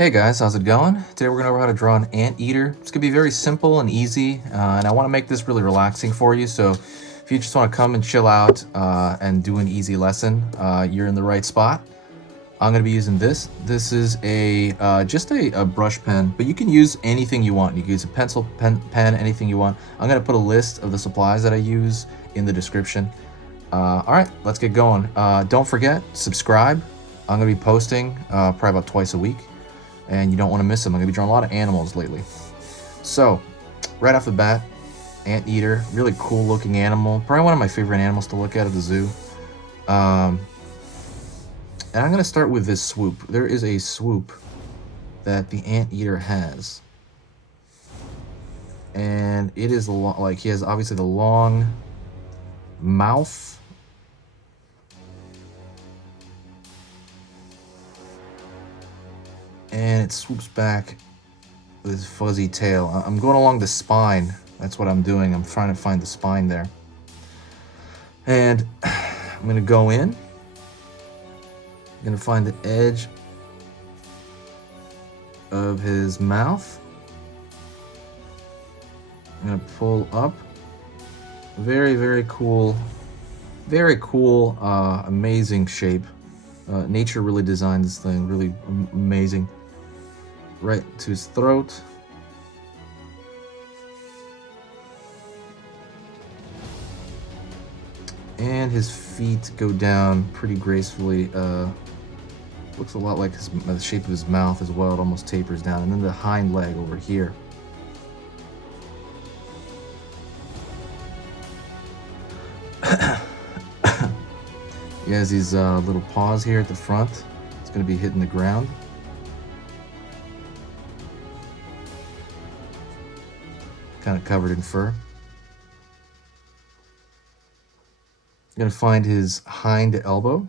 Hey guys, how's it going? Today we're going to learn how to draw an anteater. It's going to be very simple and easy, and I want to make this really relaxing for you. So if you just want to come and chill out and do an easy lesson, you're in the right spot. I'm going to be using this. This is just a brush pen, but you can use anything you want. You can use a pencil, pen, anything you want. I'm going to put a list of the supplies that I use in the description. All right, let's get going. Don't forget, subscribe. I'm going to be posting probably about twice a week, and you don't want to miss them. I'm going to be drawing a lot of animals lately. So, right off the bat, anteater, really cool looking animal. Probably one of my favorite animals to look at the zoo. And I'm going to start with this swoop. There is a swoop that the anteater has. And it is like he has obviously the long mouth. And it swoops back with his fuzzy tail. I'm going along the spine. That's what I'm doing. I'm trying to find the spine there. And I'm going to go in. I'm going to find the edge of his mouth. I'm going to pull up. Very, very cool. Very cool, amazing shape. Nature really designed this thing. Really amazing. Right to his throat. And his feet go down pretty gracefully. Looks a lot like the shape of his mouth as well. It almost tapers down. And then the hind leg over here. He has these little paws here at the front. It's going to be hitting the ground. Kind of covered in fur. Gonna find his hind elbow.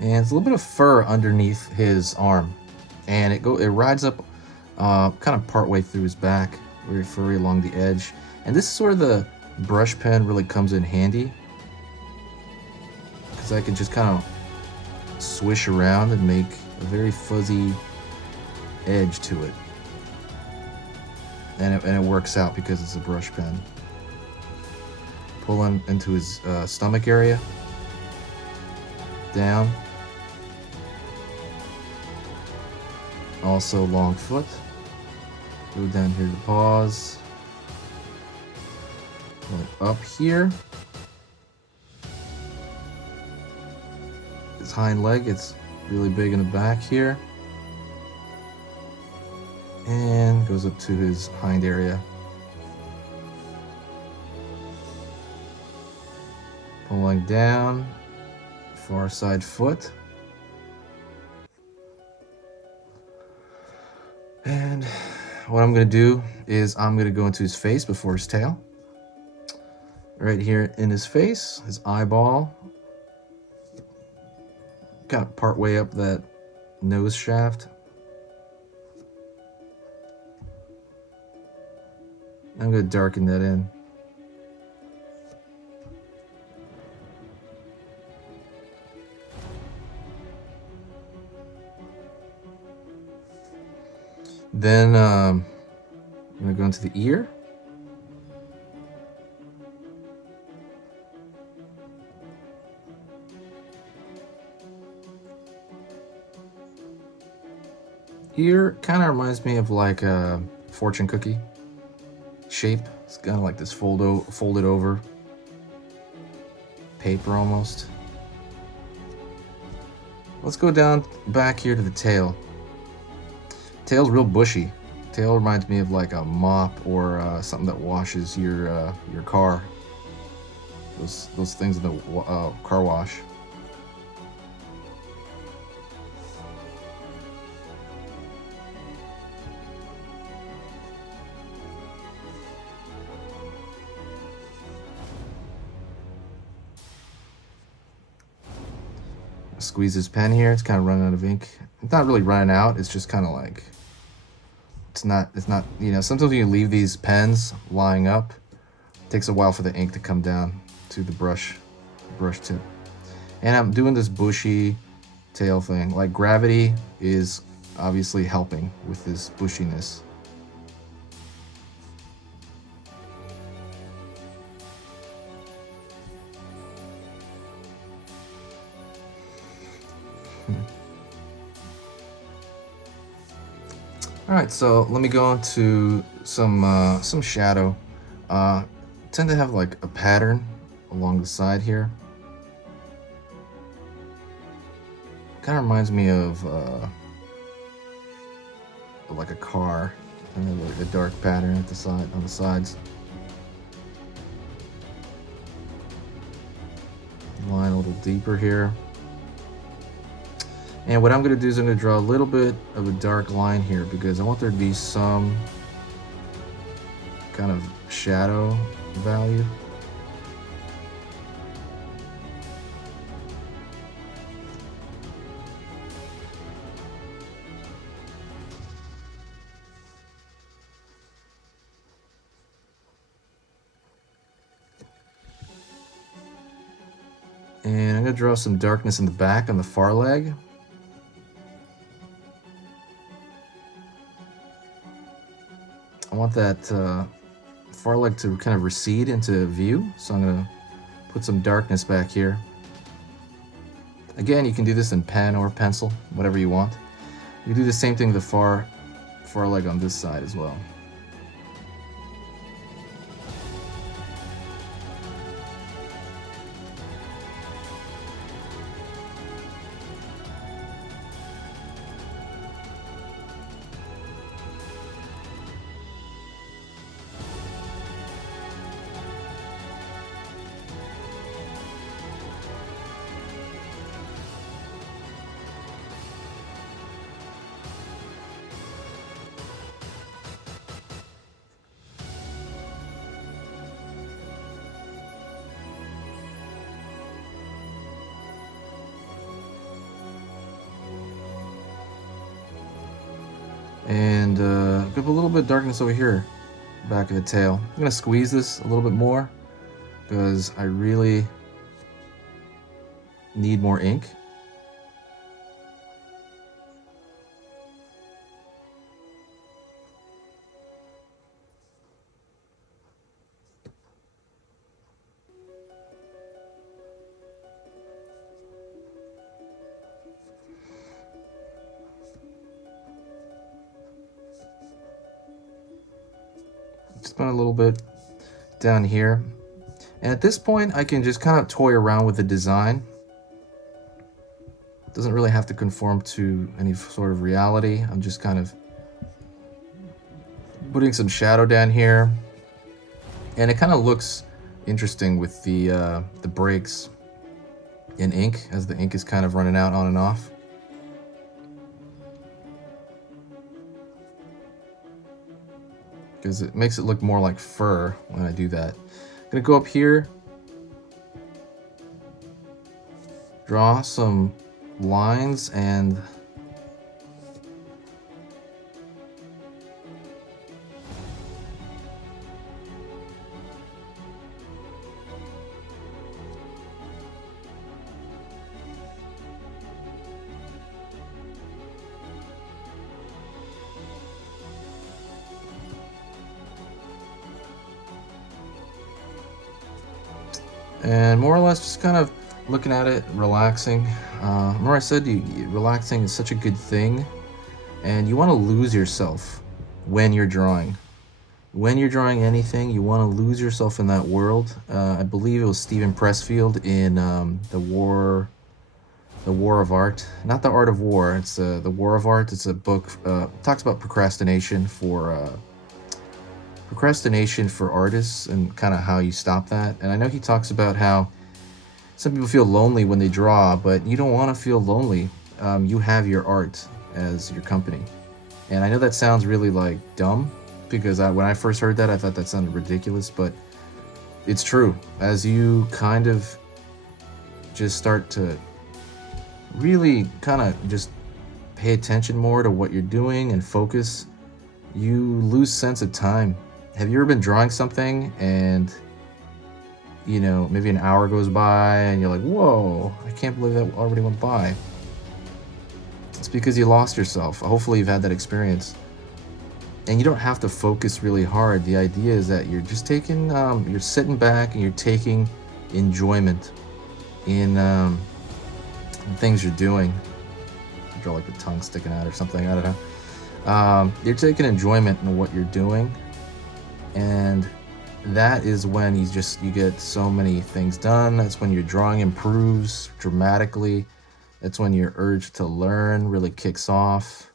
And it's a little bit of fur underneath his arm, and it rides up kind of part way through his back, very furry along the edge. And this is sort of the brush pen really comes in handy, because I can just kind of swish around and make a very fuzzy edge to it. And it works out because it's a brush pen. Pull into his stomach area. Down. Also long foot. Go down here to the paws. Like up here. His hind leg, it's really big in the back here. And goes up to his hind area. Pulling down. Far side foot. And what I'm going to do is I'm going to go into his face before his tail. Right here in his face, his eyeball. Kind of part way up that nose shaft. I'm going to darken that in. Then I'm going to go into the ear. Ear kind of reminds me of like a fortune cookie shape. It's kind of like this folded over paper almost. Let's go down back here to the tail. Tail's real bushy. Tail reminds me of like a mop or something that washes your car. Those things in the car wash. Squeeze his pen here. It's kind of running out of ink. It's not really running out. It's just kind of like it's not, you know, sometimes when you leave these pens lying up, it takes a while for the ink to come down to the brush tip. And I'm doing this bushy tail thing. Like, gravity is obviously helping with this bushiness. All right, so let me go into some shadow. Tend to have like a pattern along the side here. Kind of reminds me of like a car, and like a dark pattern at the side, on the sides. Line a little deeper here. And what I'm going to do is I'm going to draw a little bit of a dark line here because I want there to be some kind of shadow value. And I'm going to draw some darkness in the back on the far leg. I want that far leg to kind of recede into view, so I'm going to put some darkness back here. Again, you can do this in pen or pencil, whatever you want. You do the same thing with the far leg on this side as well. And give a little bit of darkness over here, back of the tail. I'm gonna squeeze this a little bit more because I really need more ink. Spend a little bit down here, and at this point I can just kind of toy around with the design. It doesn't really have to conform to any sort of reality. I'm just kind of putting some shadow down here, and it kind of looks interesting with the breaks in ink as the ink is kind of running out on and off. Because it makes it look more like fur when I do that. I'm gonna go up here, draw some lines, and more or less just kind of looking at it, relaxing. Remember I said relaxing is such a good thing, and you want to lose yourself when you're drawing. When you're drawing anything, you want to lose yourself in that world. I believe it was Steven Pressfield in the War of Art, not the Art of War. It's the War of Art. It's a book talks about procrastination for artists and kind of how you stop that. And I know he talks about how some people feel lonely when they draw, but you don't want to feel lonely. You have your art as your company. And I know that sounds really like dumb, because when I first heard that, I thought that sounded ridiculous, but it's true. As you kind of just start to really kind of just pay attention more to what you're doing and focus, you lose sense of time. Have you ever been drawing something and, you know, maybe an hour goes by and you're like, whoa, I can't believe that already went by. It's because you lost yourself. Hopefully you've had that experience. And you don't have to focus really hard. The idea is that you're just taking, you're sitting back and you're taking enjoyment in things you're doing. I draw like the tongue sticking out or something, I don't know. You're taking enjoyment in what you're doing, and that is when you get so many things done. That's when your drawing improves dramatically. That's when your urge to learn really kicks off.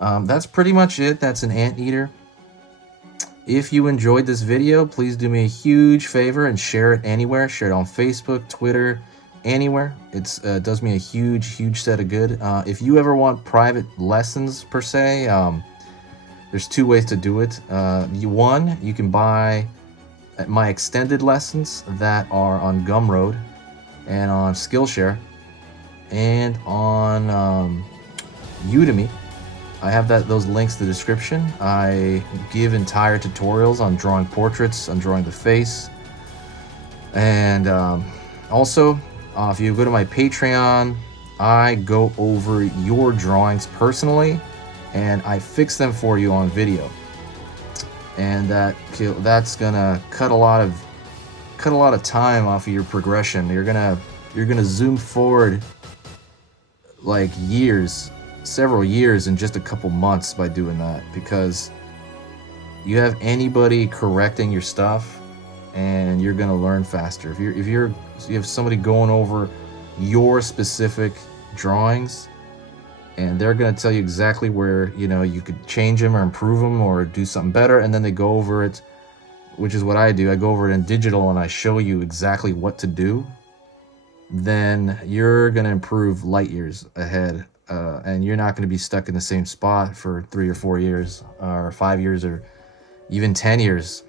That's pretty much it. That's an anteater. If you enjoyed this video, please do me a huge favor and share it anywhere. Share it on Facebook, Twitter, anywhere. It does me a huge set of good. If you ever want private lessons per se, there's two ways to do it. One, you can buy my extended lessons that are on Gumroad and on Skillshare and on Udemy. I have those links in the description. I give entire tutorials on drawing portraits, on drawing the face. And also, if you go to my Patreon, I go over your drawings personally, and I fix them for you on video. And that's gonna cut a lot of time off of your progression. You're gonna zoom forward like years, several years in just a couple months by doing that, because you have anybody correcting your stuff and you're gonna learn faster. If you have somebody going over your specific drawings and they're gonna tell you exactly where, you know, you could change them or improve them or do something better, and then they go over it, which is what I do. I go over it in digital and I show you exactly what to do. Then you're gonna improve light years ahead. And you're not going to be stuck in the same spot for 3 or 4 years or 5 years or even 10 years.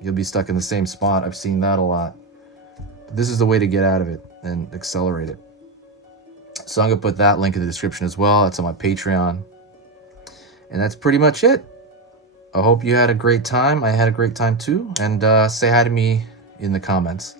You'll be stuck in the same spot. I've seen that a lot. But this is the way to get out of it and accelerate it. So I'm going to put that link in the description as well. That's on my Patreon. And that's pretty much it. I hope you had a great time. I had a great time too. And say hi to me in the comments.